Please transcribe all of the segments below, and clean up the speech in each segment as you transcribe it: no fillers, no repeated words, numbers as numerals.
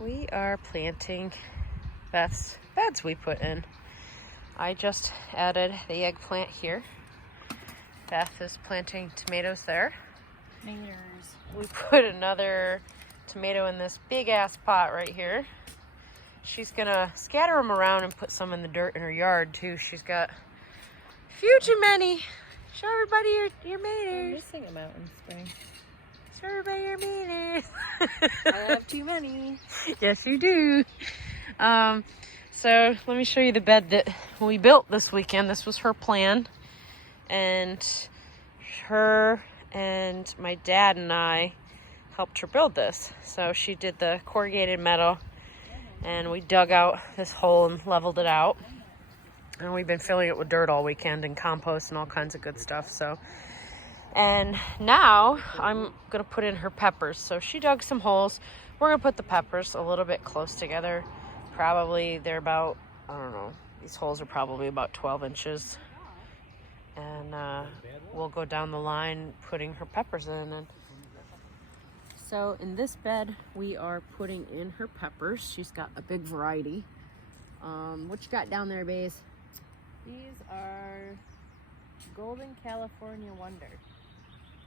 We are planting Beth's beds we put in. I just added the eggplant here. Beth is planting tomatoes there. Tomatoes. We put another tomato in this big ass pot right here. She's gonna scatter them around and put some in the dirt in her yard too. She's got a few too many. Show everybody your I'm maters. missing a mountain spring. Show everybody your maters. I have too many. Yes, you do. So let me show you the bed that we built this weekend. This was her plan, and her and my dad and I helped her build this. So she did the corrugated metal, and we dug out this hole and leveled it out, and we've been filling it with dirt all weekend and compost and all kinds of good stuff. So, and now I'm gonna put in her peppers. So she dug some holes. We're gonna put the peppers a little bit close together. Probably they're about, I don't know, these holes are probably about 12 inches. And we'll go down the line putting her peppers in. And so in this bed, we are putting in her peppers. She's got a big variety. What you got down there, Baze? These are Golden California Wonder.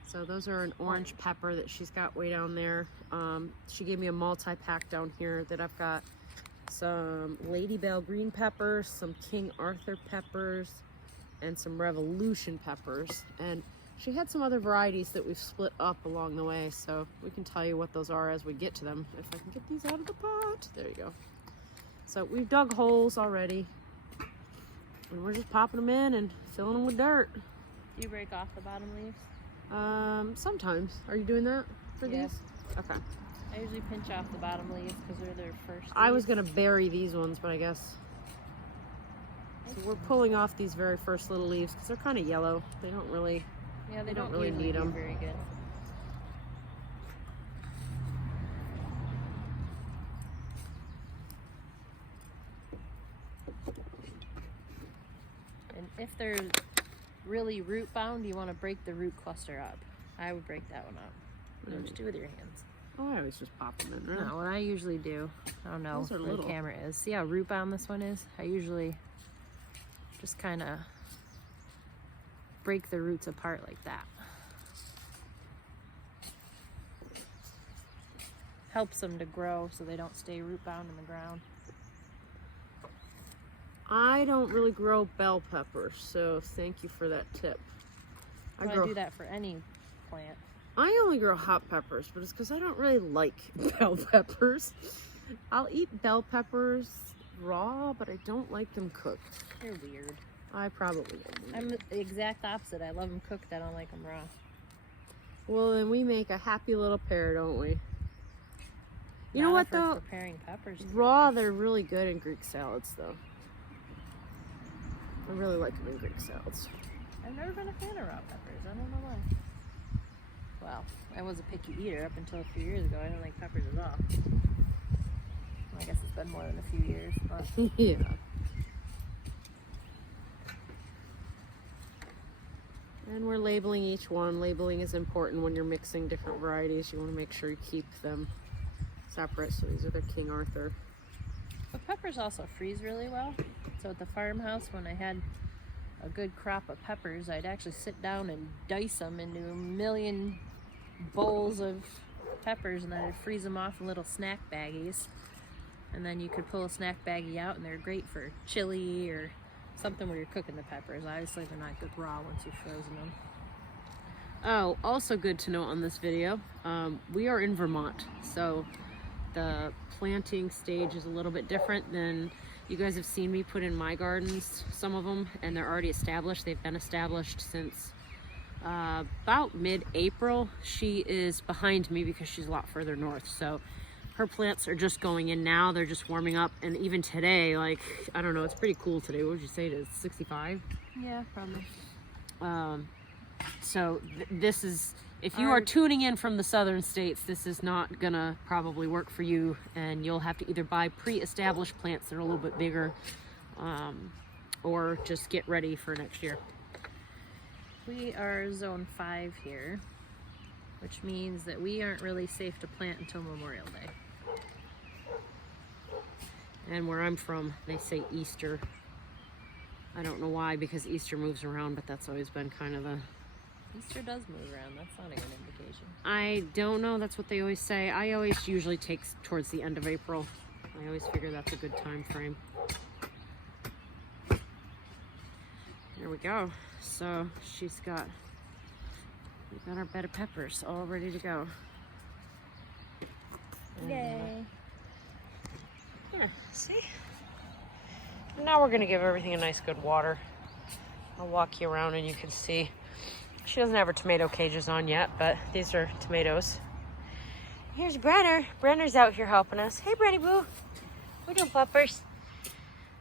So those are an orange pepper that she's got way down there. She gave me a multi-pack down here that I've got some Lady Bell green peppers, some King Arthur peppers, and some Revolution peppers. And she had some other varieties that we've split up along the way, so we can tell you what those are as we get to them. If I can get these out of the pot. There you go. So we've dug holes already, and we're just popping them in and filling them with dirt. Do you break off the bottom leaves? Sometimes. Are you doing that for Yes. these? Okay. I usually pinch off the bottom leaves because they're their first leaves. I was gonna bury these ones, but I guess. So we're pulling off these very first little leaves because they're kind of yellow. They don't really. Yeah, they don't don't really usually need do 'em. very good. And if they're really root bound, you want to break the root cluster up. I would break that one up. What do you do with your hands? Oh, I always just pop them in. Right? No, what I usually do, I don't know Those are where little. the camera is. See how root bound this one is? I usually just kind of break the roots apart like that. Helps them to grow so they don't stay root bound in the ground. I don't really grow bell peppers, so thank you for that tip. I do that for any plant. I only grow hot peppers, but it's because I don't really like bell peppers. I'll eat bell peppers raw, but I don't like them cooked. They're weird. I probably am. I'm the exact opposite. I love them cooked. I don't like them raw. Well, then we make a happy little pair, don't we? You know Not what, if we're though? preparing peppers. Raw, they're really good in Greek salads, though. I really like them in Greek salads. I've never been a fan of raw peppers. I don't know why. Well, I was a picky eater up until a few years ago. I didn't like peppers at all. Well, I guess it's been more than a few years, but Yeah. And we're labeling each one. Labeling is important when you're mixing different varieties. You want to make sure you keep them separate. So these are the King Arthur. but peppers also freeze really well. So at the farmhouse, when I had a good crop of peppers, I'd actually sit down and dice them into a million bowls of peppers, and then I'd freeze them off in little snack baggies. And then you could pull a snack baggie out, and they're great for chili or something where you're cooking the peppers. Obviously, they're not good raw once you've frozen them. Oh, also good to note on this video, we are in Vermont, so the planting stage is a little bit different than you guys have seen me put in my gardens, some of them, and they're already established. They've been established since about mid-April. She is behind me because she's a lot further north, so her plants are just going in now. They're just warming up, and even today, like, I don't know, it's pretty cool today. What would you say it is, 65? Yeah, probably. So this is, if you are tuning in from the southern states, this is not gonna probably work for you, and you'll have to either buy pre-established plants that are a little bit bigger, or just get ready for next year. We are zone 5 here, which means that we aren't really safe to plant until Memorial Day. And where I'm from, they say Easter. I don't know why, because Easter moves around, but that's always been kind of the... Easter does move around. That's not a good indication. I don't know. That's what they always say. I always usually take towards the end of April. I always figure that's a good time frame. There we go. So we got our bed of peppers all ready to go. And, Yay. yeah, see? And now we're gonna give everything a nice good water. I'll walk you around and you can see. She doesn't have her tomato cages on yet, but these are tomatoes. Here's Brenner. Brenner's out here helping us. Hey, Brenny Boo. We're doing peppers.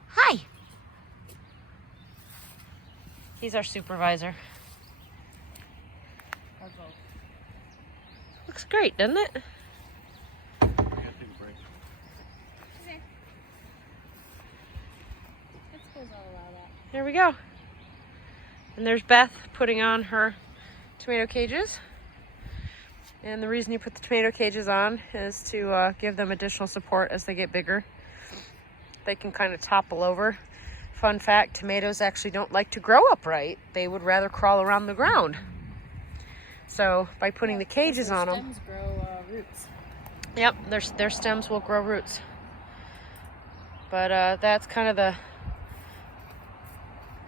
Hi. He's our supervisor. Looks great, doesn't it? Okay. I suppose I'll allow that. There we go. And there's Beth putting on her tomato cages. And the reason you put the tomato cages on is to give them additional support as they get bigger. They can kind of topple over. Fun fact, tomatoes actually don't like to grow upright. They would rather crawl around the ground. So by putting the cages on them... Stems grow roots. Yep, their stems will grow roots. But that's kind of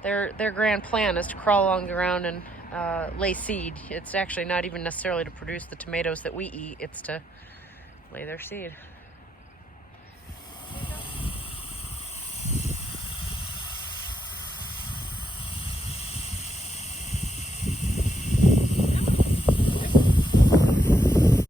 their grand plan, is to crawl along the ground and lay seed. It's actually not even necessarily to produce the tomatoes that we eat. It's to lay their seed.